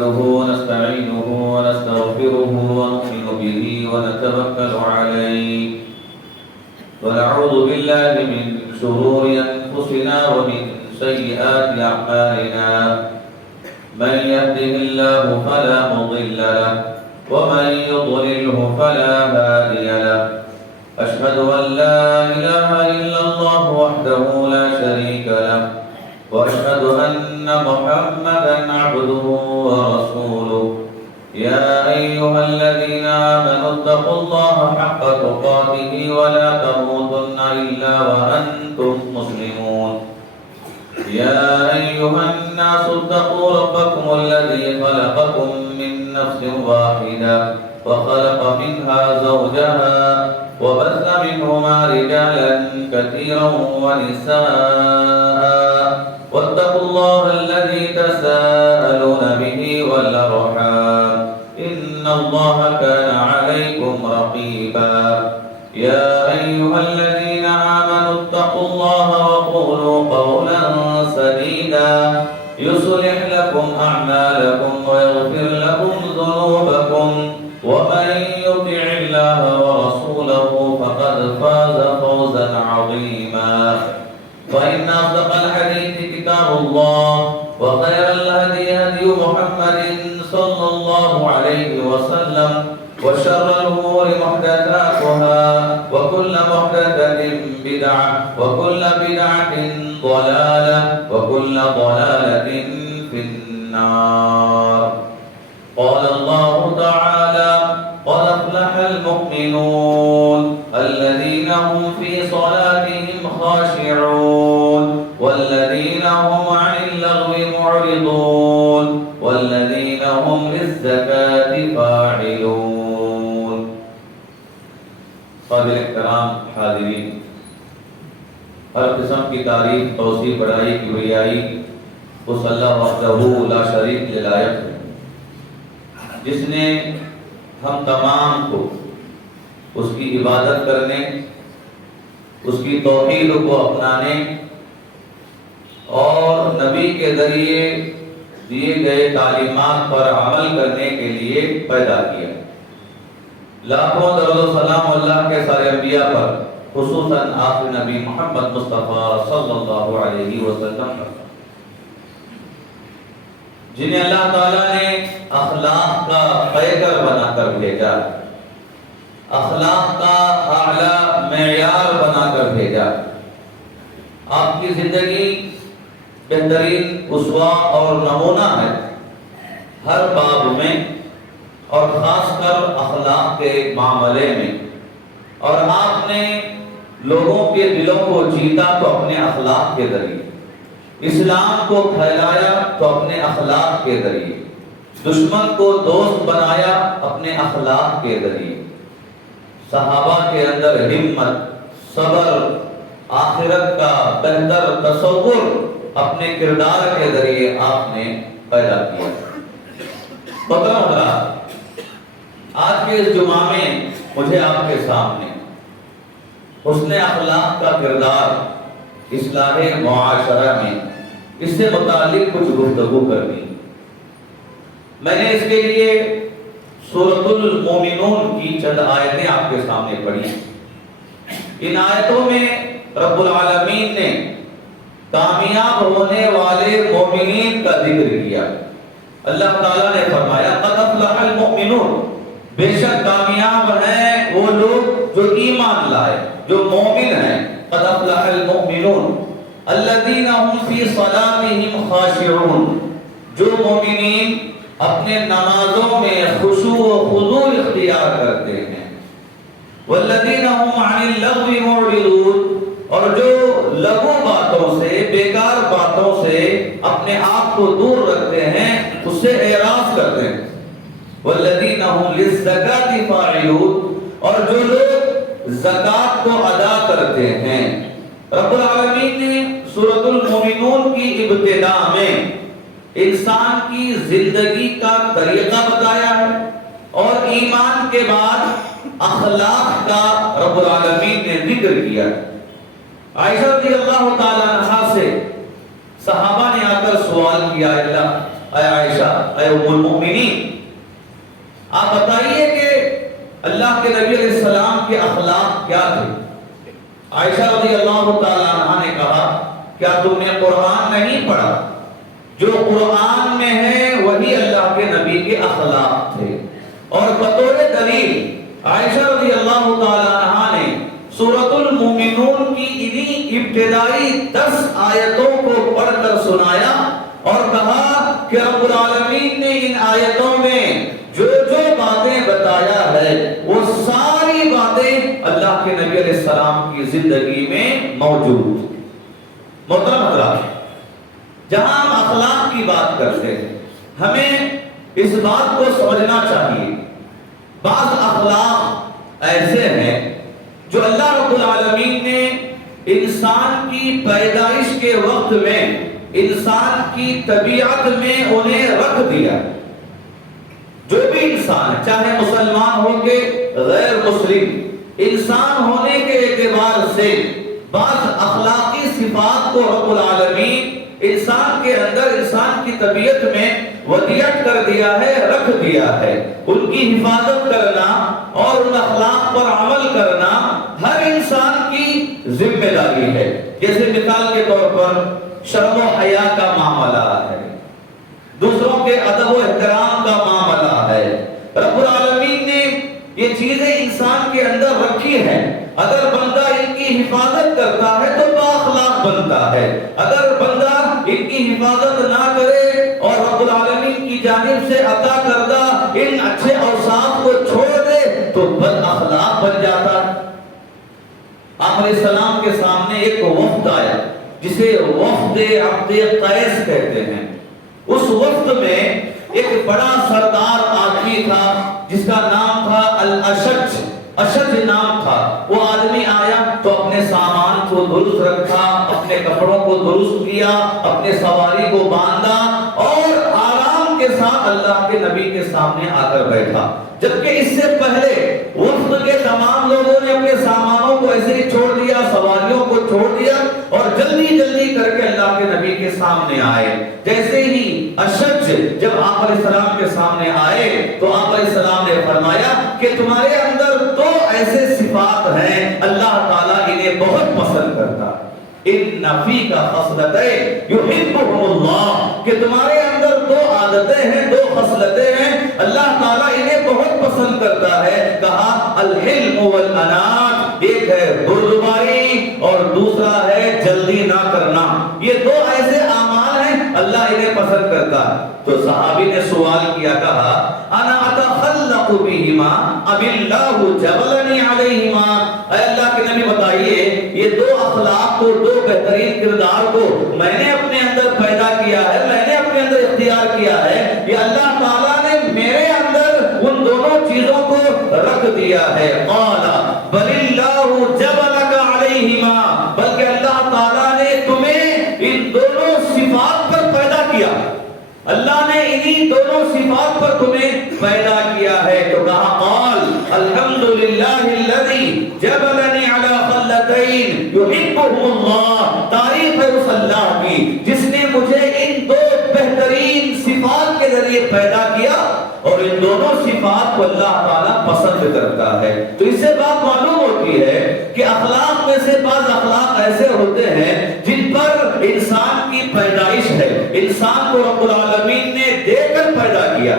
نحمده ونستعينه ونستغفره ونؤمن به ونتوكل عليه ونعوذ بالله من شرور أنفسنا ومن سيئات أعمالنا من يهده الله فلا مضل له ومن يضلله فلا هادي له أشهد أن لا إله إلا الله وحده لا شريك له وأشهد أن محمدا عبده ورسوله يا أيها الذين آمنوا اتقوا الله حق تقاته ولا تموتن إلا وأنتم مسلمون يا أيها الناس اتقوا ربكم الذي خلقكم من نفس واحدة وخلق منها زوجها وبث منهما رجالا كثيرا ونساء واتقوا الله الذي تساءلون به والأرحام إن الله كان عليكم رقيبا يا أيها الذين آمنوا اتقوا الله وقولوا قولا سديدا يصلح لكم أعمالكم ويغفر لكم ذنوبكم ومن يطع الله ورسوله فقد فاز فوزا عظيما فإن أصدق الحديث كتاب الله وخير الهدي هدي محمد صلى الله عليه وسلم وشر الأمور محدثاتها وكل محدثة بدعة وكل بدعة ضلالة وكل ضلالة في النار قال الله تعالى قد أفلح المؤمنون الذين هم في صلاتهم خاشعون والذين هم عن اللغو معرضون والذين هم للزكاة فاعلون قابل احترام حاضرین، ہر قسم کی تعریف، توصیف، بڑائی، کبریائی اس اللہ وحدہ لا شریک کے لائق ہے جس نے ہم تمام کو اس کی عبادت کرنے، اس کی توحید کو اپنانے اور نبی کے ذریعے دیے گئے تعلیمات پر عمل کرنے کے لیے پیدا کیا۔ لاکھوں درود و سلام اللہ کے سارے انبیاء پر، خصوصاً آخری نبی محمد مصطفیٰ صلی اللہ علیہ وسلم پر، جنہیں اللہ تعالیٰ نے اخلاق کا پیکر بنا کر بھیجا، اخلاق کا اعلیٰ معیار بنا کر بھیجا۔ آپ کی زندگی بہترین اسوہ اور نمونہ ہے ہر باب میں، اور خاص کر اخلاق کے معاملے میں، اور آپ نے لوگوں کے دلوں کو جیتا تو اپنے اخلاق کے ذریعے، اسلام کو پھیلایا تو اپنے اخلاق کے ذریعے، دشمن کو دوست بنایا اپنے اخلاق کے ذریعے، صحابہ کے اندر ہمت، صبر، آخرت کا بہتر تصور اپنے کردار کے ذریعے آپ نے پیدا کیا۔ حضرات، آج کے اس جمعہ میں مجھے آپ کے سامنے حسن اخلاق کا کردار اصلاح معاشرہ میں اس سے متعلق کچھ گفتگو کرنی۔ میں نے اس کے لیے سورۃ المومنون کی چند آیتیں آپ کے سامنے پڑھی۔ ان آیتوں میں رب العالمین نے کامیاب ہونے والے مومنین کا ذکر کیا۔ اللہ تعالیٰ نے فرمایا قد افلح المؤمنون، بے شک کامیاب ہیں وہ لوگ جو ایمان لائے، جو مومن ہیں۔ قد افلح المؤمنون الذین هم فی صلاتهم خاشعون، جو مومنین اپنے نمازوں میں خشوع و خضوع اختیار کرتے ہیں۔ والذین هم عن اللغو معرضون، اور جو لغو باتوں سے، بیکار باتوں سے اپنے آپ کو دور رکھتے ہیں، اس سے اعراض کرتے ہیں۔ والذین هم للزکاة فاعلون، اور جو لوگ زکات کو ادا کرتے ہیں۔ رب العالمین نے سورۃ المومنون کی ابتدا میں انسان کی زندگی کا طریقہ بتایا ہے، اور ایمان کے بعد اخلاق کا رب العالمین نے ذکر کیا۔ عائشہ رضی اللہ تعالیٰ عنہا سے صحابہ نے آ کر سوال کیا، اللہ اے عائشہ، اے ام المؤمنین، آپ بتائیے کہ اللہ کے نبی علیہ السلام کے اخلاق کیا تھے؟ عائشہ رضی اللہ تعالی عنہ نے کہا، کیا تم نے قرآن نہیں پڑھا؟ جو قرآن میں ہے وہی اللہ کے نبی کے اخلاق تھے۔ اور بطور دلیل عائشہ رضی اللہ تعالی عنہ نے سورۃ المومنون کی انہی ابتدائی 10 آیتوں کو پڑھ کر سنایا اور کہا کہ رب العالمین نے ان آیتوں میں جو جو باتیں بتایا ہے وہ ساری باتیں اللہ کے نبی علیہ السلام کی زندگی میں موجود۔ محترم حضرات، جہاں ہم اخلاق کی بات کرتے ہیں ہمیں اس بات کو سمجھنا چاہیے، بعض اخلاق ایسے ہیں جو اللہ رب العالمین نے انسان کی پیدائش کے وقت میں انسان کی طبیعت میں انہیں رکھ دیا۔ جو بھی انسان ہے، چاہے مسلمان ہو کے غیر مسلم، انسان ہونے کے اعتبار سے بعض اخلاقی صفات کو رب العالمین انسان کے اندر، انسان کی طبیعت میں ودیعت کر دیا ہے، رکھ دیا ہے۔ ان کی حفاظت کرنا اور ان اخلاق پر عمل کرنا ہر انسان کی ذمہ داری ہے۔ جیسے مثال کے طور پر شرم و حیا کا معاملہ ہے، دوسروں کے ادب و احترام کا معاملہ ہے۔ رب العالمین نے یہ چیزیں انسان کے اندر رکھی ہیں۔ اگر بندہ ان کی حفاظت کرتا ہے تو بااخلاق بنتا ہے، اگر بندہ ان کی حفاظت نہ کرے اور رب العالمین کی جانب سے عطا کردہ ان اچھے اوصاف کو چھوڑ دے تو بد اخلاق بن جاتا ہے۔ آپ علیہ السلام کے سامنے ایک وفد آیا جسے وفد عبد قیس کہتے ہیں۔ اس وفد میں ایک بڑا سردار آدمی تھا جس کا نام تھا الاشج، اشج نام تھا۔ وہ آدمی آیا تو اپنے سامان کو درست رکھا، اپنے کپڑوں کو درست کیا، اپنے سواری کو باندھا اور آرام کے ساتھ اللہ کے نبی کے سامنے آ کر بیٹھا۔ جبکہ اس سے پہلے وفد کے تمام لوگوں نے اپنے سامانوں کو ایسے ہی چھوڑ دیا، سواریوں کو چھوڑ دیا اور جلدی جلدی کر کے اللہ کے نبی کے سامنے آئے۔ جیسے ہی اشج جب آپ علیہ السلام کے سامنے آئے تو آپ علیہ السلام نے فرمایا کہ تمہارے اندر دو ایسے صفات ہیں اللہ تعالیٰ انہیں بہت پسند کرتا ہے۔ ان فیک خصلتین یحبہم اللہ، کہ تمہارے اندر دو عادتیں ہیں، دو خصلتیں ہیں، اللہ تعالیٰ انہیں بہت پسند کرتا ہے۔ کہا الحلم والانات، ایک ہے بردباری اور دوسرا ہے جلدی نہ کرنا۔ یہ دو ایسے اعمال ہیں اللہ انہیں پسند کرتا ہے۔ تو صحابی نے سوال کیا، کہا انا اتخلق بہما ام اللہ جبلنی علیہما، اے اللہ کے نبی بتائیے یہ دو اخلاق کو، دو بہترین کردار کو میں نے اپنے اندر پیدا کیا ہے، میں نے اپنے اندر اختیار کیا ہے، یہ اللہ تعالیٰ نے میرے اندر ان دونوں چیزوں کو رکھ دیا ہے۔ قال بل اللہ جبلک علیہما، بلکہ اللہ تعالیٰ نے تمہیں ان دونوں صفات پر پیدا کیا، اللہ نے انہی دونوں صفات پر تمہیں پیدا کیا ہے۔ تو کہا قال الحمدللہ الذی جبلنی علی خلتین یحبہم اللہ، تعریف ہے اس اللہ کی جس نے مجھے ان دو بہترین صفات کے ذریعے پیدا کیا اور ان دونوں صفات کو اللہ تعالیٰ پسند کرتا ہے۔ تو اس سے بات معلوم ہوتی ہے کہ اخلاق میں سے بعض اخلاق ایسے ہوتے ہیں جن پر انسان کی پیدائش ہے، انسان کو رب العالمین نے دے کر پیدا کیا،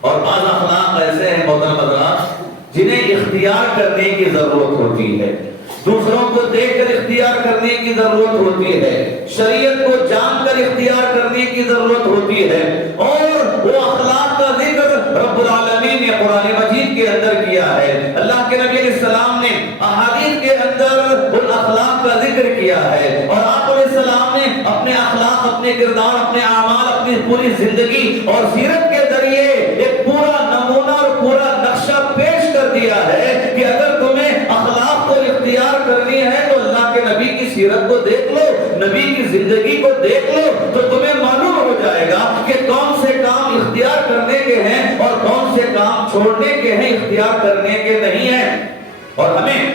اور بعض اخلاق ایسے ہیں محترم حضرات جنہیں اختیار کرنے کی ضرورت ہوتی ہے، دوسروں کو دیکھ کر اختیار کرنے کی ضرورت ہوتی ہے، شریعت کو جان کر اختیار کرنے کی ضرورت ہوتی ہے، اور وہ اخلاق کا ذکر رب العالمین نے قرآن مجید کے اندر کیا ہے۔ اللہ کے نبی علیہ السلام نے احادیث کے اندر ان اخلاق کا ذکر کیا ہے، اور آپ علیہ السلام نے اپنے اخلاق، اپنے کردار، اپنے اعمال، اپنی پوری زندگی اور سیرت کے ذریعے ایک پورا نمونہ اور پورا نقشہ پیش کر دیا ہے کہ اگر تمہیں اخلاق کو اختیار کرنی ہے تو اللہ کے نبی کی سیرت کو دیکھ لو، نبی کی زندگی کو دیکھ لو، تو تمہیں معلوم ہو جائے گا کہ کون سے کام اختیار کرنے کے ہیں اور کون سے کام چھوڑنے کے ہیں، اختیار کرنے کے نہیں ہیں۔ اور ہمیں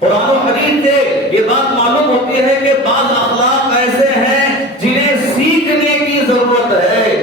قرآن و حدیث سے یہ بات معلوم ہوتی ہے کہ بعض اخلاق ایسے ہیں جنہیں سیکھنے کی ضرورت ہے،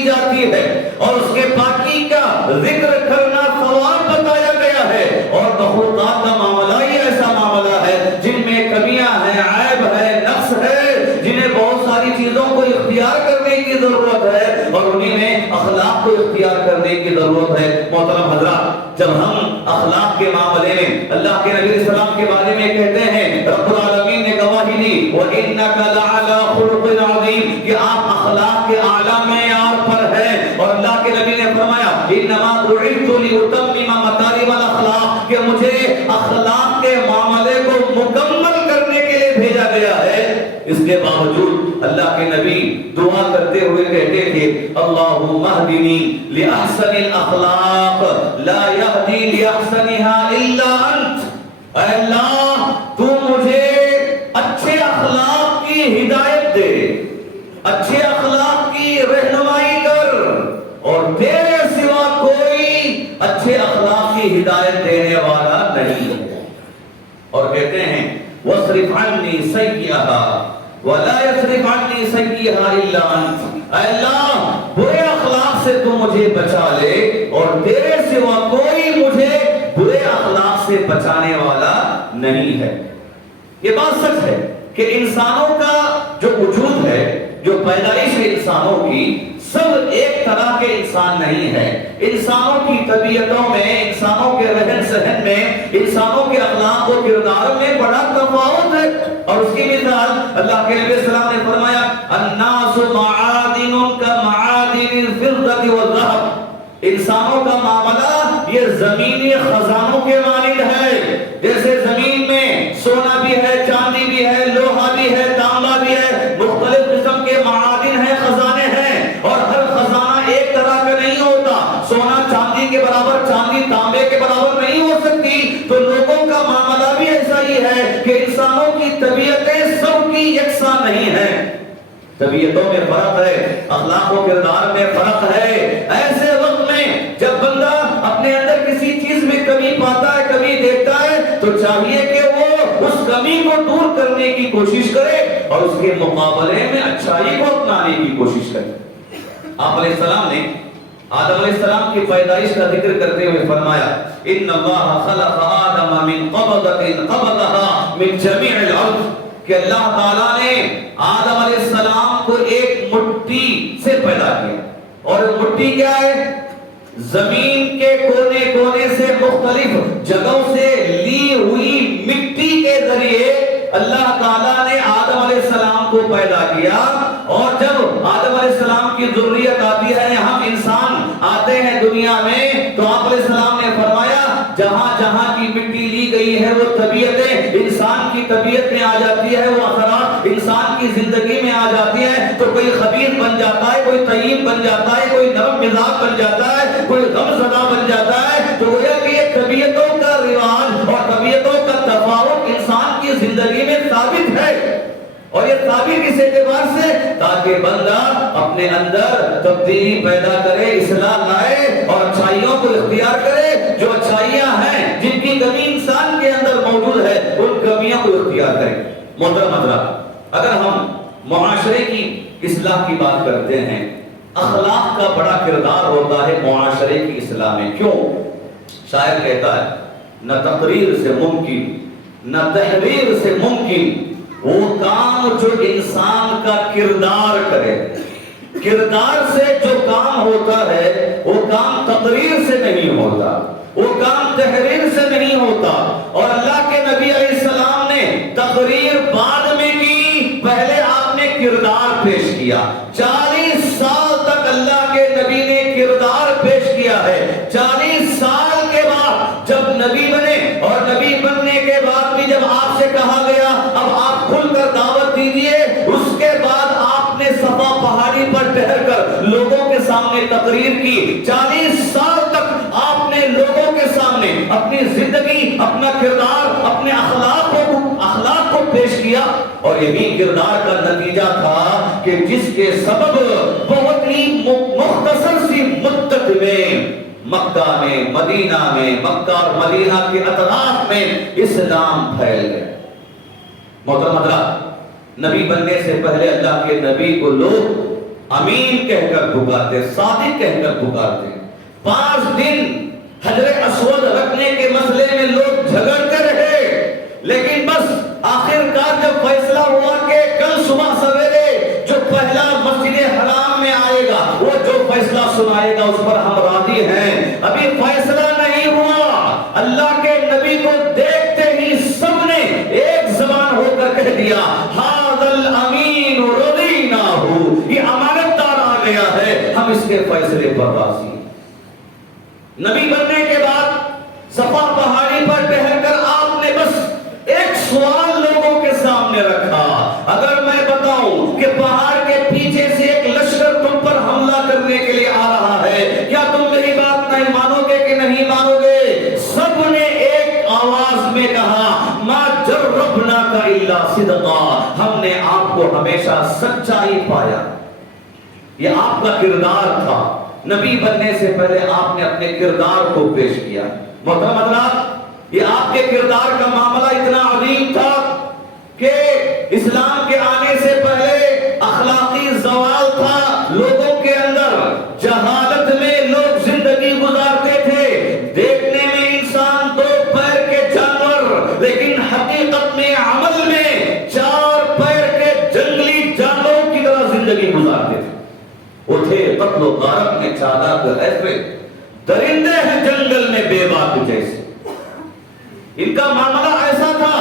کی جاتی ہے اور اس کے پاکی کا ذکر کرنا ثواب بتایا گیا ہے، اور مخلوقات کا معاملہ ہی ایسا معاملہ ہے جن میں کمیاں ہیں، عیب ہے، نقص ہے، جنہیں بہت ساری چیزوں کو اختیار کرنے کی ضرورت ہے اور انہیں میں اخلاق کو اختیار کرنے کی ضرورت ہے۔ محترم حضرات، جب ہم اخلاق کے معاملے میں اللہ کے نبی صلی اللہ علیہ وسلم کے بارے میں کہتے ہیں، رب العالمین نے گواہی دی وَإِنَّكَ لَعَلَىٰ خُلُقٍ عَظِيمٍ کہ آپ اخلاق کے اعلیٰ معیار پر ہیں، اور اللہ کے نبی نے فرمایا إِنَّمَا بُعِثْتُ لِأُتَمِّمَ مَكَارِمَ الْأَخْلَاقِ کہ مجھے اخلاق کے معاملے کو مکمل کرنے کے لیے بھیجا گیا ہے۔ اس کے باوجود اللہ کے نبی دعا کرتے ہوئے کہتے تھے اللہم اہدنی لأحسن الاخلاق لا یہدی لأحسنها الا انت، اے اللہ تو مجھے اچھے اخلاق کی ہدایت دے، اچھے اخلاق کی رہنمائی کر، اور تیرے سوا کوئی اچھے اخلاق کی ہدایت دینے والا نہیں ہے۔ اور کہتے ہیں وَاصْرِفْ عَنِّي سَيِّئَهَا وَلَا يَصْرِفْ عَنِّي سَيِّئَهَا إِلَّا أَنْتَ، اے اللہ برے اخلاق سے تو مجھے بچا لے اور تیرے سوا کوئی مجھے برے اخلاق سے بچانے والا نہیں ہے۔ یہ بات سچ ہے کہ انسانوں کا جو وجود ہے، جو پیدائش ہے انسانوں کی، سب ایک طرح کے انسان نہیں ہے۔ انسانوں کی طبیعتوں میں، انسانوں کے رہن سہن میں، انسانوں کے اخلاق و کردار میں بڑا تفاوت ہے، اور اس کی مثال اللہ کے نبی صلی اللہ علیہ وسلم نے فرمایا الناس معادن کمعادن الفضة والذهب، انسانوں کا معاملہ یہ زمینی خزانوں کے مانند ہے، جیسے زمین میں سونا بھی ہے، چاندی بھی ہے، لوہا بھی ہے، تانبا بھی ہے، مختلف قسم کے معادن ہیں، خزانے ہیں، اور ہر خزانہ ایک طرح کا نہیں ہوتا۔ سونا چاندی کے برابر، چاندی تانبے کے برابر نہیں ہو سکتی، تو لوگوں کا معاملہ بھی ایسا ہی ہے کہ انسانوں کی طبیعتیں سب کی یکساں نہیں ہیں، طبیعتوں میں فرق ہے، اخلاق و کردار میں فرق ہے۔ ایسے وقت میں جب بندہ اپنے اندر کسی چیز میں کمی پاتا ہے، کمی دیکھتا ہے، تو چاہیے کہ وہ اس کمی کو دور کرنے کی کوشش کرے اور اس کے مقابلے میں اچھائی کو اپنانے کی کوشش کرے۔ آپ علیہ السلام نے آدم علیہ السلام کی پیدائش کا ذکر کرتے ہوئے فرمایا ان اللہ خلق آدم من قبضۃ قبضها من جميع الارض کہ اللہ تعالیٰ نے آدم علیہ السلام کو ایک مٹی سے پیدا کیا، اور مٹی کیا ہے؟ زمین کے کونے کونے سے مختلف جگہوں سے لی ہوئی مٹی کے ذریعے اللہ تعالیٰ نے آدم علیہ السلام کو پیدا کیا، اور جب آدم علیہ السلام کی ذریت آتی ہے، ہم انسان آتے ہیں دنیا میں، تو آپ علیہ السلام نے فرمایا جہاں جہاں کی مٹی لی گئی ہے وہ طبیعتیں انسان کی طبیعت میں آ جاتی ہے، وہ اثرات انسان کی زندگی میں آ جاتی ہیں، تو کوئی خبیث بن جاتا ہے، کوئی طیب بن جاتا ہے، کوئی نرم مزاج بن جاتا ہے، کوئی غم زدہ بن جاتا ہے، تو گویا کہ یہ طبیعتوں کا رواج اور طبیعتوں کا تفاوت انسان کی زندگی میں ثابت ہے، اور یہ ثابت اس اعتبار سے تاکہ بندہ اپنے اندر تبدیلی پیدا کرے، اصلاح لائے اور اچھائیوں کو اختیار کرے۔ جو اچھائیاں ہیں جن کی کمی انسان کے اندر موجود ہے، ان کمیوں کو اختیار کرے۔ محترم حضرات، اگر ہم معاشرے کی اصلاح کی بات کرتے ہیں، اخلاق کا بڑا کردار ہوتا ہے معاشرے کی اصلاح میں۔ کیوں؟ شاعر کہتا ہے نہ تقریر سے ممکن نہ تحریر سے ممکن وہ کام جو انسان کا کردار کرے، کردار سے جو کام ہوتا ہے وہ کام تقریر سے نہیں ہوتا، وہ کام تحریر سے نہیں ہوتا۔ اور اللہ کے نبی علیہ السلام نے تقریر بعد میں کی، پہلے آپ نے کردار پیش کیا۔ 40 سال تک اللہ کے نبی نے کردار پیش کیا ہے۔ 40 سال کے بعد جب نبی بنے، اور نبی بننے کے بعد بھی جب آپ سے کہا گیا اب آپ کھل کر دعوت دیجیے، اس کے بعد آپ نے صفا پہاڑی پر ٹہر کر لوگوں کے سامنے تقریر کی۔ 40 سال تک آپ نے لوگوں کے سامنے اپنی زندگی، اپنا کردار، اپنے اخلاق کو پیش کیا، اور یہی کردار کا نتیجہ تھا کہ جس کے سبب بہت ہی مختصر سی مدت میں مکہ میں، مدینہ میں، مکہ اور مدینہ کے اطراف میں اسلام پھیل گیا۔ محترم حضرات، نبی بننے سے پہلے اللہ کے نبی کو لوگ امین کہہ کر پکارتے، صادق کہہ کر پکارتے۔ 5 دن حجر اسود رکھنے کے مسئلے میں لوگ جھگڑتے رہے، لیکن بس آخر کار جب فیصلہ ہوا کہ کل صبح سویرے جو پہلا مسجد حرام میں آئے گا وہ جو فیصلہ سنائے گا اس پر ہم راضی ہیں۔ ابھی فیصلہ نہیں ہوا، اللہ کے نبی کو دیکھتے ہی سب نے ایک زبان ہو کر کہہ دیا ھذا الامین رضیناہ، یہ امانت دار آ گیا ہے، ہم اس کے فیصلے پر راضی ہیں۔ نبی بننے کے بعد صفا پہاڑی پر ٹہل کر آپ نے بس ایک سوال لوگوں کے سامنے رکھا، اگر میں بتاؤں کہ پہاڑ کے پیچھے سے ایک لشکر تم پر حملہ کرنے کے لیے آ رہا ہے، کیا تم میری بات نہیں مانو گے کہ نہیں مانو گے؟ سب نے ایک آواز میں کہا ما جربناک الا صدقا، ہم نے آپ کو ہمیشہ سچائی پایا۔ یہ آپ کا کردار تھا، نبی بننے سے پہلے آپ نے اپنے کردار کو پیش کیا۔ محترم حضرات، یہ آپ کے کردار کا معاملہ اتنا عظیم تھا کہ اسلام کے آنے سے پہلے اخلاقی زوال تھا، لوگوں کے اندر جہالت میں لوگ زندگی گزارتے تھے، دیکھنے میں انسان 2 پیر کے جانور، لیکن حقیقت میں عمل میں 4 پیر کے جنگلی جانوروں کی طرح زندگی گزارتے تھے۔ وہ تھے قتل و غارت میں چالاک ایسے، درندے ہیں جنگل میں بے باک جیسے۔ ان کا معاملہ ایسا تھا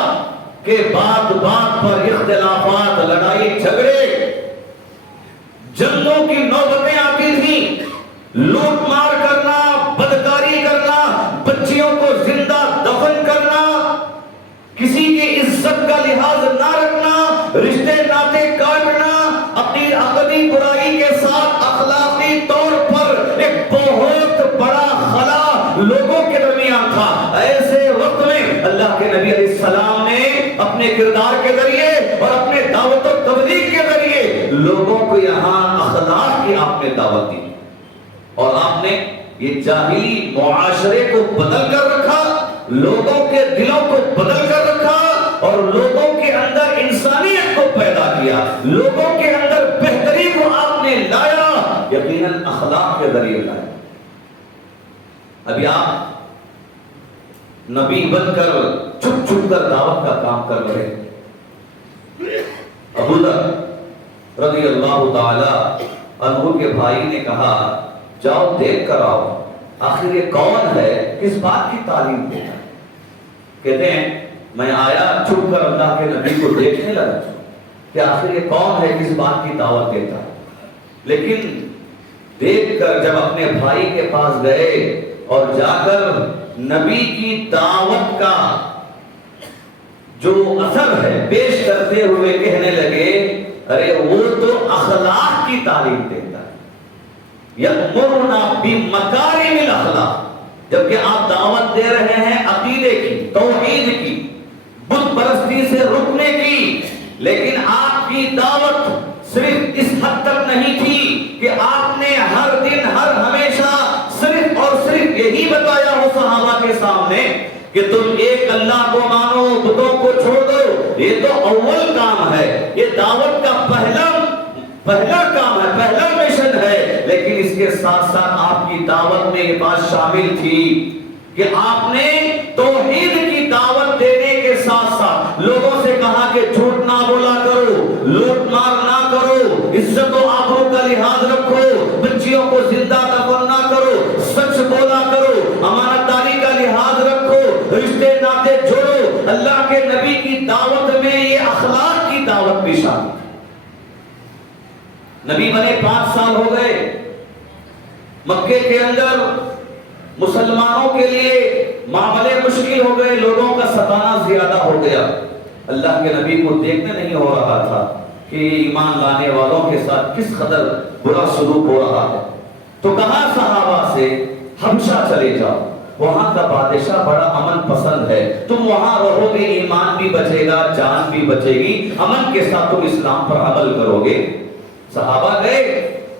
کہ بات بات پر اختلافات، لڑائی جھگڑے، جنگوں کی نوبتیں آتی تھیں، لوٹ مار کرنا، بدکاری کرنا، بچیوں کو زندہ دفن کرنا، کسی کی عزت کا لحاظ نہ رکھنا، رشتے ناطے کاٹنا، اپنی عقدی برائی کے ساتھ اخلاقی طور پر ایک بہت بڑا خلا لوگوں کے درمیان تھا۔ ایسے وقت میں اللہ کے نبی علیہ السلام نے اپنے کردار کے ذریعے اور اپنے دعوت و تبلیغ کے ذریعے لوگوں کو یہاں اخلاق کی آپ نے دعوت دی، اور آپ نے یہ جاہلی معاشرے کو بدل کر رکھا، لوگوں کے دلوں کو بدل کر رکھا، اور لوگوں کے اندر انسانیت کو پیدا کیا، لوگوں کے اندر بہتری کو آپ نے لایا، یقیناً اخلاق کے ذریعے لایا۔ ابھی آپ نبی بن کر چھپ چھپ کر دعوت کا کام کر رہے ہیں۔ ابو ذر رضی اللہ تعالی عنہ کے بھائی نے کہا جاؤ دیکھ کر آؤ، آخر یہ کون ہے، کس بات کی تعلیم دیتا ہے؟ کہتے ہیں میں آیا چھپ کر اللہ کے نبی کو دیکھنے لگا کہ آخر یہ کون ہے، کس بات کی دعوت دیتا ہے۔ لیکن دیکھ کر جب اپنے بھائی کے پاس گئے اور جا کر نبی کی دعوت کا جو اثر ہے پیش کرتے ہوئے کہنے لگے ارے وہ تو اخلاق کی تعلیم دیتا ہے، یأمرنا بمکارم الاخلاق، جبکہ آپ دعوت دے رہے ہیں عقیدے کی، توحید کی، بت پرستی سے رکنے کی، لیکن آپ کی دعوت صرف اس حد تک نہیں تھی کہ آپ نے ہر دن ہر ہمیشہ صرف اور صرف یہی بتایا ہو صحابہ کے سامنے کہ تم ایک اللہ کو مانو، بتوں کو چھوڑ دو۔ یہ تو اول کام ہے، یہ دعوت کا پہلا کام ہے، پہلا مشن ہے، لیکن اس کے ساتھ ساتھ آپ کی دعوت میں یہ بات شامل تھی کہ آپ نے توحید کی دعوت دینے کے ساتھ ساتھ لوگوں سے کہا کہ جھوٹ نہ بولا کرو، لوٹ مار نہ کرو، عزت و آبرو کا لحاظ رکھو، بچیوں کو زندہ دفن نہ کرو، سچ بولا کرو، امانت داری کا لحاظ رکھو، رشتے ناطے جوڑو۔ اللہ کے نبی کی دعوت میں یہ اخلاق کی دعوت بھی شامل۔ نبی بنے 5 سال ہو گئے، مکے کے اندر مسلمانوں کے لیے معاملے مشکل ہو گئے، لوگوں کا ستانا زیادہ ہو گیا۔ اللہ کے نبی کو دیکھنے نہیں ہو رہا تھا کہ ایمان لانے والوں کے ساتھ کس قدر برا سلوک ہو رہا ہے، تو کہا صحابہ سے حبشہ چلے جاؤ، وہاں کا بادشاہ بڑا امن پسند ہے، تم وہاں رہو گے، ایمان بھی بچے گا، جان بھی بچے گی، امن کے ساتھ تم اسلام پر عمل کرو گے۔ صحابہ گئے،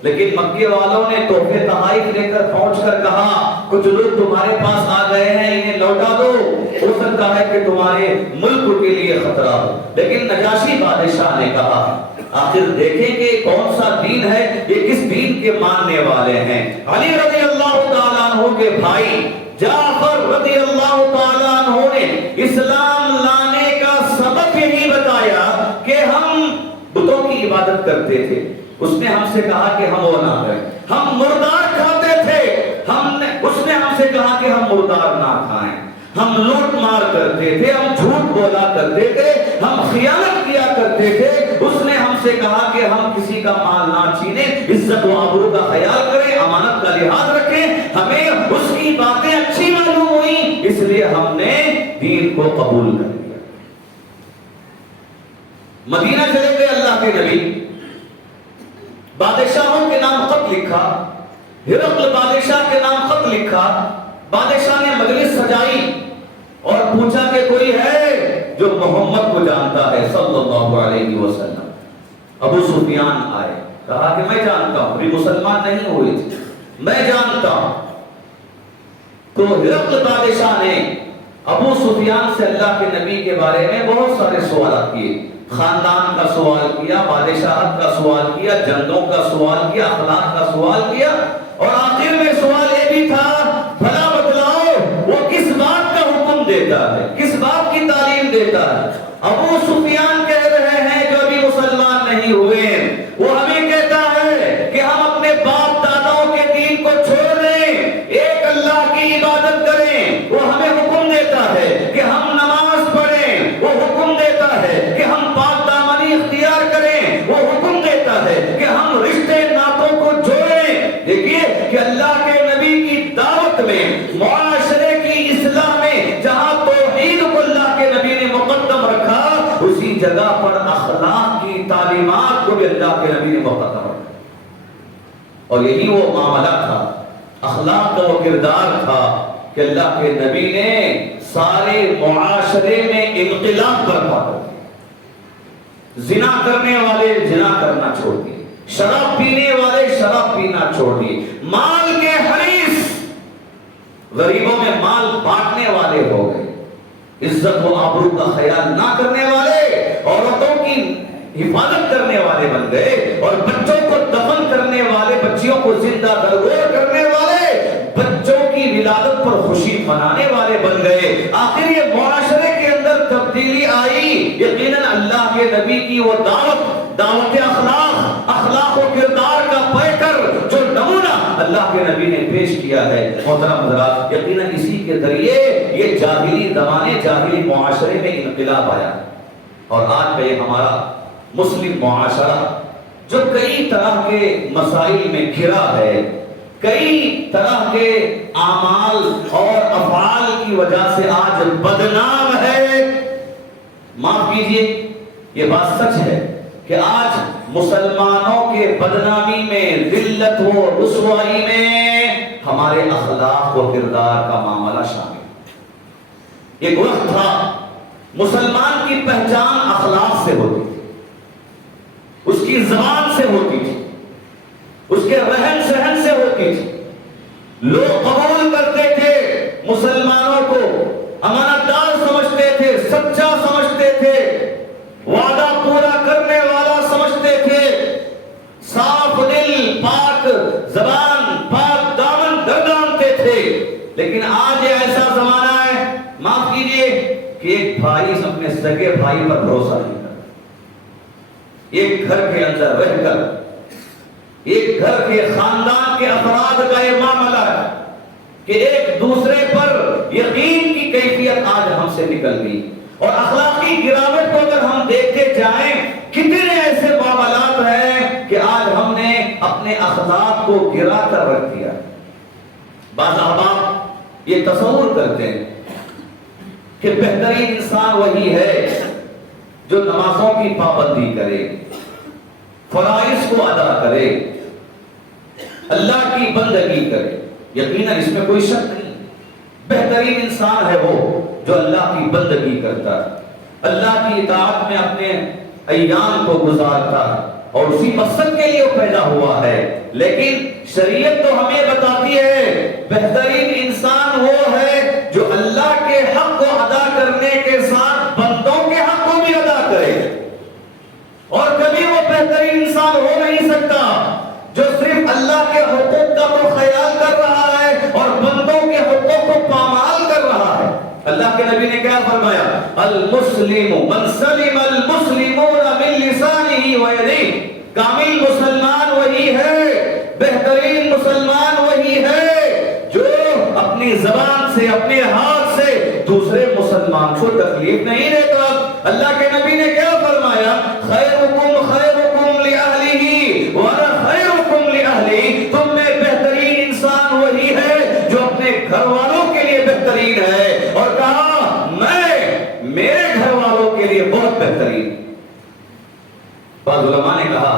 لیکن مکے والوں نے تحفے تحائف لے کر پہنچ کر کہا کچھ لوگ تمہارے پاس آ گئے ہیں، انہیں لوٹا دو، ہو سکتا ہے کہ تمہارے ملک کے لیے خطرہ ہو۔ لیکن نجاشی بادشاہ نے کہا آخر دیکھیں کہ کون سا دین ہے، یہ دین کے ماننے والے ہیں. علی رضی اللہ تعالیٰ عنہ کے بھائی جعفر رضی اللہ تعالیٰ عنہ نے اسلام لانے کا سبب یہی بتایا کہ ہم بتوں کی عبادت کرتے تھے. اس نے ہم سے کہا کہ ہم وہ نہ کریں. ہم مردار کھاتے تھے. اس نے ہم سے کہا کہ ہم مردار نہ کھائیں. ہم لوٹ مار کرتے تھے, ہم جھوٹ بولا کرتے تھے, ہم خیانت کیا کرتے تھے. اس نے ہم سے کہا کہ ہم کسی کا مال نہ چھینیں, عزت و آبرو کا خیال کریں, امانت کا لحاظ رکھیں. ہمیں اس کی باتیں اچھی معلوم ہوئی, اس لیے ہم نے دین کو قبول کر لیا. مدینہ چلے گئے اللہ کے نبی, بادشاہوں کے نام خط لکھا, ہرقل بادشاہ کے نام خط لکھا. بادشاہ نے مجلس سجائی اور پوچھا کہ کوئی ہے جو محمد کو جانتا ہے صلی اللہ علیہ وسلم. ابو سفیان آئے, کہا کہ میں جانتا ہوں, ابھی مسلمان نہیں ہوئے تھے, میں جانتا ہوں. تو ہرقل بادشاہ نے ابو سفیان سے اللہ کے نبی کے بارے میں بہت سارے سوالات کیے. خاندان کا سوال کیا, بادشاہت کا سوال کیا, جنگوں کا سوال کیا, اخلاق کا سوال کیا, اور آخر میں سوال یہ بھی تھا, بھلا بتلاؤ وہ کس بات کا حکم دیتا ہے, کس بات کی تعلیم دیتا ہے. ابو سفیان کہہ رہے ہیں جو ابھی مسلمان نہیں ہوئے, وہ ہمیں کہتا ہے کہ ہم اپنے باپ داداؤں کے دین کو چھوڑ دیں, ایک اللہ کی عبادت کریں. وہ ہمیں حکم دیتا ہے کہ ہم نماز پڑھیں, وہ حکم دیتا ہے کہ ہم پاک دامنی اختیار کریں, وہ حکم دیتا ہے کہ ہم رشتے ناتوں کو جوڑیں. دیکھیے کہ اللہ کے نبی کی دعوت میں, معاشرے کی اصلاح میں جہاں توحید کو اللہ کے نبی نے مقدم رکھا, اسی جگہ پر اخلاق کی تعلیمات کو بھی اللہ کے نبی نے مقدم رکھا. اور یہی وہ معاملہ تھا, اخلاق کا وہ کردار تھا کہ اللہ کے نبی نے سارے معاشرے میں انقلاب برپا کر دیا. زنا کرنے والے زنا کرنا چھوڑ دیے, شراب پینے والے شراب پینا چھوڑ دیے, مال کے حریص غریبوں میں مال بانٹنے والے ہو گئے, عزت و آبرو کا خیال نہ کرنے والے عورتوں کی حفاظت کرنے والے بن گئے, اور بچوں کو دفن کرنے والے, بچیوں کو زندہ درگور کرنے والے, بچوں کی ولادت پر خوشی منانے والے بن گئے. آخر یہ معاشرے کے اندر تبدیلی آئی یقیناً اللہ کے نبی کی وہ دعوت اخلاق و کردار کا پیکر جو نمونہ اللہ کے نبی نے پیش کیا ہے. محترم حضرات, یقیناً اسی کے ذریعے یہ جاہلی زمانے, جاہلی معاشرے میں انقلاب آیا. اور آج کا یہ ہمارا مسلم معاشرہ جو کئی طرح کے مسائل میں گھرا ہے, کئی طرح کے اعمال اور افعال کی وجہ سے آج بدنام ہے. معاف کیجئے, یہ بات سچ ہے کہ آج مسلمانوں کے بدنامی میں, ذلت و رسوائی میں ہمارے اخلاق و کردار کا معاملہ شامل. ایک وقت تھا مسلمان کی پہچان اخلاق سے ہوتی تھی, اس کی زبان سے ہوتی تھی, اس کے رہن سہن سے ہوتی تھی. لوگ قبول کرتے تھے مسلمانوں کو, امانت دار سمجھتے تھے, سچا سمجھتے تھے, وعدہ پورا کرنے والا سمجھتے تھے, صاف دل, پاک زبان, پاک دامن گردانتے تھے. لیکن آج یہ ایسا زمانہ ہے, معاف کیجئے, کہ ایک بھائی اپنے سگے بھائی پر بھروسہ نہیں کرتا. ایک گھر کے اندر رہ کر, ایک گھر کے خاندان کے افراد کا یہ معاملہ ہے کہ ایک دوسرے پر یقین کی کیفیت آج ہم سے نکل گئی. اور اخلاقی گراوٹ کو اگر ہم دیکھتے جائیں, کتنے ایسے معاملات ہیں کہ آج ہم نے اپنے اخلاق کو گرا کر رکھ دیا. بعض احباب یہ تصور کرتے ہیں کہ بہترین انسان وہی ہے جو نمازوں کی پابندی کرے, فرائض کو ادا کرے, اللہ کی بندگی کرے. یقیناً اس میں کوئی شک نہیں, بہترین انسان ہے وہ جو اللہ کی بندگی کرتا ہے, اللہ کی اطاعت میں اپنے ایام کو گزارتا ہے, اور اسی مقصد کے لیے وہ پیدا ہوا ہے. لیکن شریعت تو ہمیں بتاتی ہے بہترین انسان وہ ہے جو اللہ کے حق کو ادا کرنے کے ساتھ بندوں کے حق کو بھی ادا کرے. اور کبھی وہ بہترین انسان ہو نہیں سکتا جو صرف اللہ کے حقوق کا تو خیال کر رہا ہے اور بندوں کے حقوق کو پامال کر رہا ہے۔ اللہ کے نبی نے کیا فرمایا؟ المسلم من سلم المسلمون من لسانه ويده، کامل مسلمان وہی ہے، بہترین مسلمان وہی ہے جو اپنی زبان سے اپنے ہاتھ سے دوسرے مسلمان کو تکلیف نہیں دیتا۔ اللہ کے نبی نے کیا فرمایا؟ خیرکم خیرکم لأہلہ وانا خیرکم لأہلی، تم میں بہترین انسان وہی ہے جو اپنے گھر والوں کے لیے بہترین ہے، اور کہا میں میرے گھر والوں کے لیے بہت بہترین۔ بعض علماء نے کہا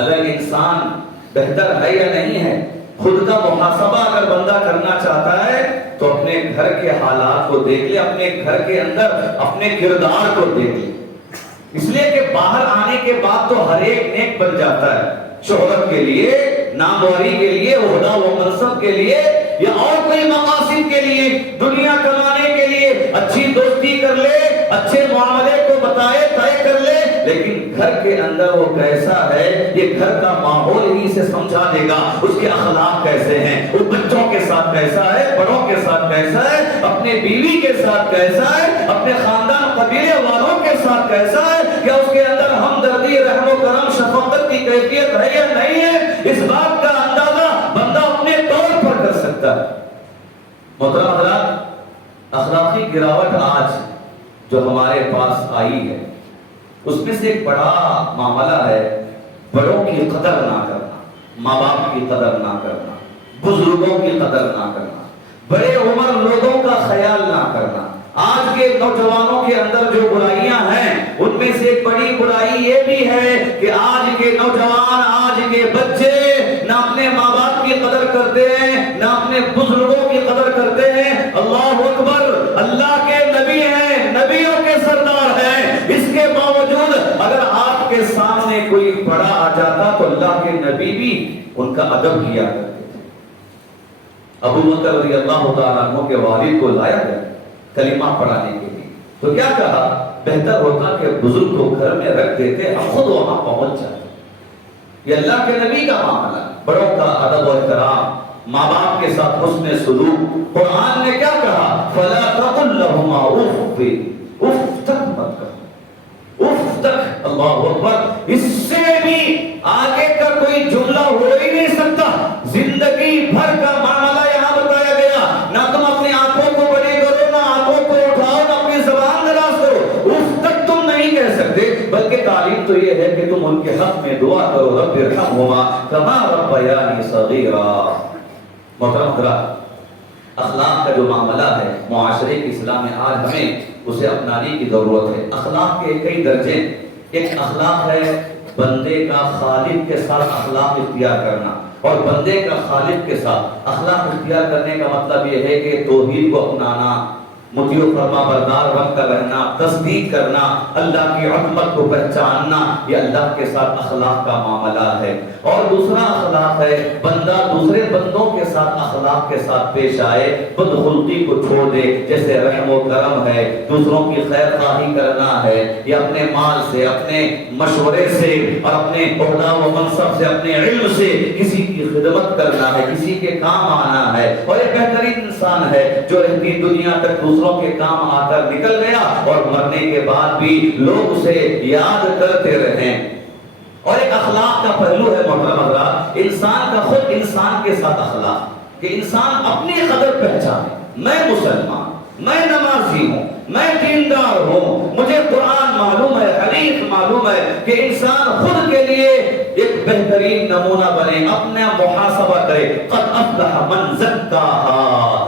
اگر انسان بہتر ہے یا نہیں ہے، خود کا محاسبہ اگر بندہ کرنا چاہتا ہے تو اپنے گھر کے حالات کو دیکھ لے، اپنے گھر کے اندر اپنے کردار کو دیکھ لے، اس لیے کہ باہر آنے کے بعد تو ہر ایک نیک بن جاتا ہے، شہرت کے لیے، ناموری کے لیے، عہدہ و منصب کے لیے یا اور کوئی مقاصد کے لیے، دنیا کمانے کے لیے اچھی دوستی کر لے، اچھے معاملے کو بتائے طے کر لے، لیکن گھر کے اندر وہ کیسا ہے یہ گھر کا ماحول ہی اسے سمجھا دے گا، اس کے اخلاق کیسے ہیں، وہ بچوں کے ساتھ کیسا ہے، بڑوں کے ساتھ کیسا ہے، اپنے بیوی کے ساتھ کیسا ہے، اپنے خاندان قبیلے والوں کے ساتھ کیسا ہے، کیا اس کے اندر ہمدردی، رحم و کرم، شفقت کی کیفیت ہے یا نہیں ہے، اس بات کا اندازہ بندہ اپنے طور پر کر سکتا ہے۔ محترم حضرات، اخلاقی گراوٹ آج جو ہمارے پاس آئی ہے اس میں سے ایک بڑا معاملہ ہے بڑوں کی قدر نہ کرنا، ماں باپ کی قدر نہ کرنا، بزرگوں کی قدر نہ کرنا، بڑے عمر لوگوں کا خیال نہ کرنا۔ آج کے نوجوانوں کے اندر جو برائیاں ہیں ان میں سے ایک بڑی برائی یہ بھی ہے کہ آج کے نوجوان، آج کے بچے نہ اپنے ماں باپ کی قدر کرتے ہیں، نہ اپنے بزرگوں کی قدر کرتے ہیں۔ اللہ اکبر، اللہ کے نبی ہیں، نبیوں کے سردار ہیں، اس کے باوجود اگر آپ کے سامنے کوئی بڑا آ جاتا تو اللہ کے نبی بھی ان کا ادب کیا کرتے تھے۔ ابو بکر رضی اللہ تعالیٰ عنہ کے والد کو لایا گیا کلمہ پڑھانے کے لیے، تو کیا کہا؟ بہتر ہوتا کہ بزرگ کو گھر میں رکھ دیتے، ہم خود وہاں پہنچ جاتے۔ یہ اللہ کے نبی کا معاملہ، بڑوں کا ادب و احترام، ماں باپ کے ساتھ حسن سلوک۔ قرآن نے کیا کہا؟ فَلَا تَقُلْ لَهُمَا اُفٍّ، اف تک مت کہو، اف تک۔ اللہ اکبر، اس سے بھی آگے کا کوئی جملہ ہو ہی نہیں سکتا۔ زندگی بھر کا معاملہ یہاں بتایا گیا، نہ تم اپنی آنکھوں کو بڑی کرو، نہ آنکھوں کو اٹھاؤ، نہ اپنی زبان دراز کرو، اف تک تم نہیں کہہ سکتے، بلکہ تعلیم تو یہ ہے کہ تم ان کے حق میں دعا کرو، رب ارحمہما کما ربیانی صغیرا۔ محترم حضرات، اخلاق کا جو معاملہ ہے معاشرے کی اصلاح میں آج ہمیں اسے اپنانے کی ضرورت ہے۔ اخلاق کے کئی درجے، ایک اخلاق ہے بندے کا خالق کے ساتھ اخلاق اختیار کرنا، اور بندے کا خالق کے ساتھ اخلاق اختیار کرنے کا مطلب یہ ہے کہ توحید کو اپنانا، مطیع و فرما بردار بن کر رہنا، تصدیق کرنا، اللہ کی عظمت کو پہچاننا، یہ اللہ کے ساتھ اخلاق کا معاملہ ہے۔ اور دوسرا اخلاق ہے بندہ دوسرے بندوں کے ساتھ اخلاق کے ساتھ پیش آئے، بدخلقی کو چھوڑ دے، جیسے رحم و کرم ہے، دوسروں کی خیر خواہی کرنا ہے، یا اپنے مال سے، اپنے مشورے سے اور اپنے عہدہ و منصب سے، اپنے علم سے کسی کی خدمت کرنا ہے، کسی کے کام آنا ہے۔ اور ایک بہترین انسان ہے جو رہتی دنیا تک دوسروں کے کام آ کر نکل گیا اور مرنے کے بعد بھی لوگ اسے یاد کرتے رہیں۔ اور ایک اخلاق کا پہلو ہے محترم حضرات، انسان کا خود انسان کے ساتھ اخلاق، کہ انسان اپنی قدر پہچانے، میں مسلمان، میں نمازی ہوں، میں دیندار ہوں، مجھے قرآن معلوم ہے، حدیث معلوم ہے، کہ انسان خود کے لیے ایک بہترین نمونہ بنے، اپنا محاسبہ کرے۔ قد افلح من زکاہا،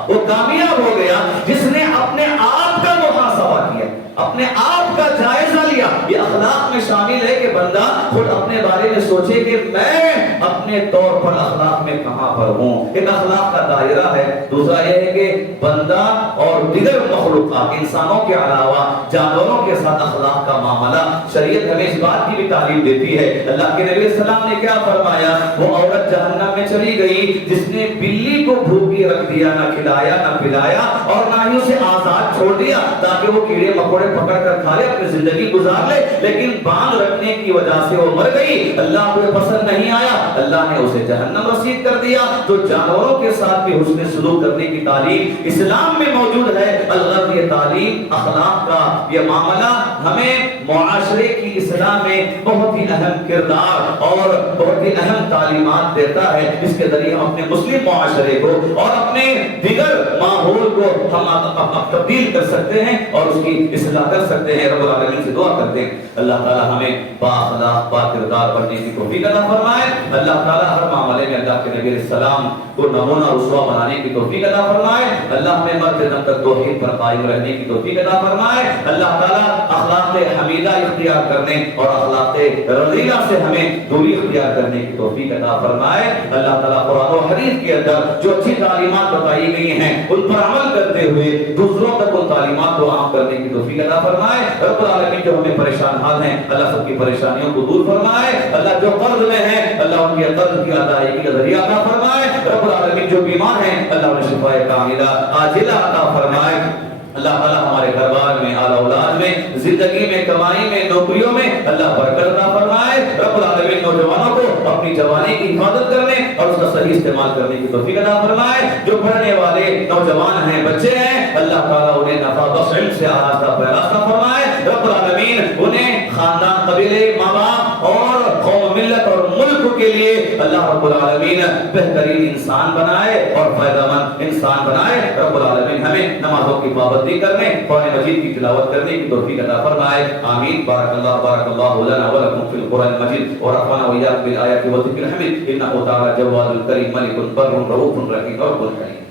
وہ کامیاب ہو گیا جس نے اپنے آپ کا محاسبہ کیا، اپنے آپ کا جائزہ لیا۔ یہ اخلاق میں شامل ہے کہ بندہ خود اپنے بارے میں سوچے کہ میں اپنے طور پر اخلاق میں کہاں پر ہوں۔ ایک اخلاق کا دائرہ ہے۔ دوسرا یہ ہے کہ بندہ اور دیگر مخلوقات، انسانوں کے علاوہ جانوروں کے ساتھ اخلاق کا معاملہ، شریعت ہمیں اس بات کی بھی تعلیم دیتی ہے۔ اللہ کے نبی صلی اللہ علیہ وسلم نے کیا فرمایا؟ وہ عورت جہنم میں چلی گئی جس نے بلی کو بھوک ہی رکھ دیا، نہ کھلایا نہ پلایا، اور نہ ہی اسے آزاد چھوڑ دیا تاکہ وہ کیڑے مکوڑے پکڑ کر کھا لے، اپنی زندگی گزار لے، لیکن باندھ رکھنے کی وجہ سے وہ مر گئی، اللہ کو پسند نہیں آیا، اللہ نے اسے جہنم رسید کر دیا۔ تو جانوروں کے ساتھ بھی حسن سلوک کرنے کی تعلیم اسلام میں موجود ہے۔ الغرض یہ تعلیم، اخلاق کا یہ معاملہ ہمیں معاشرے کی اصلاح میں بہت ہی اہم کردار اور بہت ہی اہم تعلیمات دیتا ہے، جس کے ذریعے ہم اپنے مسلم معاشرے کو اور اپنے دیگر ماحول کو ہم تبدیل کر سکتے ہیں اور اس کی اصلاح کر سکتے ہیں۔ رب العالمین سے دعا کرتے ہیں اللہ تعالی ہمیں با اخلاق با کردار بننے کی توفیق عطا فرمائے، اللہ تعالی ہر معاملے میں اللہ کے نبی علیہ السلام کو نمونہ رسوا بنانے کی توفیق عطا فرمائے، اللہ ہمیں مرتے دم تک توحید پر قائم رہنے کی توفیق عطا فرمائے، اللہ تعالی اخلاق حمیدہ اختیار کرنے اور اخلاق رذیلہ سے ہمیں دوری اختیار کرنے کی توفیق عطا فرمائے، اللہ تعالی قرآن و حدیث کے اندر جو اچھی تعلیمات بتائی گئی ہیں ان پر عمل کرتے ہوئے دوسروں تک ان تعلیمات کو عام کرنے کی توفیق عطا فرمائے۔ رب العالمین جو ہمیں پریشان حال ہیں اللہ سب کی پریشانیوں کو دور فرمائے، اللہ جو قرض میں ہیں اللہ ان کے قرض کی ادائیگی کا ذریعہ عطا فرمائے، رب العالمین جو بیمار ہیں اللہ انہیں شفاء کاملہ عاجلہ عطا فرمائے، اللہ تعالیٰ ہمارے گھر بار میں، اعلیٰ اولاد میں، زندگی میں، کمائی میں، نوکریوں میں اللہ برکت عطا فرمائے، رب العالمین نوجوانوں کو اپنی جوانی کی حفاظت کرنے اور اس کا صحیح استعمال کرنے کی توفیق عطا فرمائے، جو پڑھنے والے نوجوان ہیں، بچے ہیں، اللہ تعالیٰ انہیں نفع بخش علم سے آراستہ پیراستہ فرمائے، رب العالمین انہیں خاندان، قبیلے، ماں باپ اور قوم، ملت اور ملک کے لیے اللہ رب العالمین بہترین انسان بنائے اور فائدہ مند انسان بنائے، رب العالمین ہمیں نمازوں کی پابندی کرنے، قرآن مجید کی تلاوت کرنے کی توفیق عطا فرمائے، آمین۔ بارک اللہ لنا ولکم فی القرآن المجید ورفعنا وإياكم بالآیات والذکر الحمید، انہ تعالی جواد الکریم ملک بر رؤوف رحیم رب العالمین۔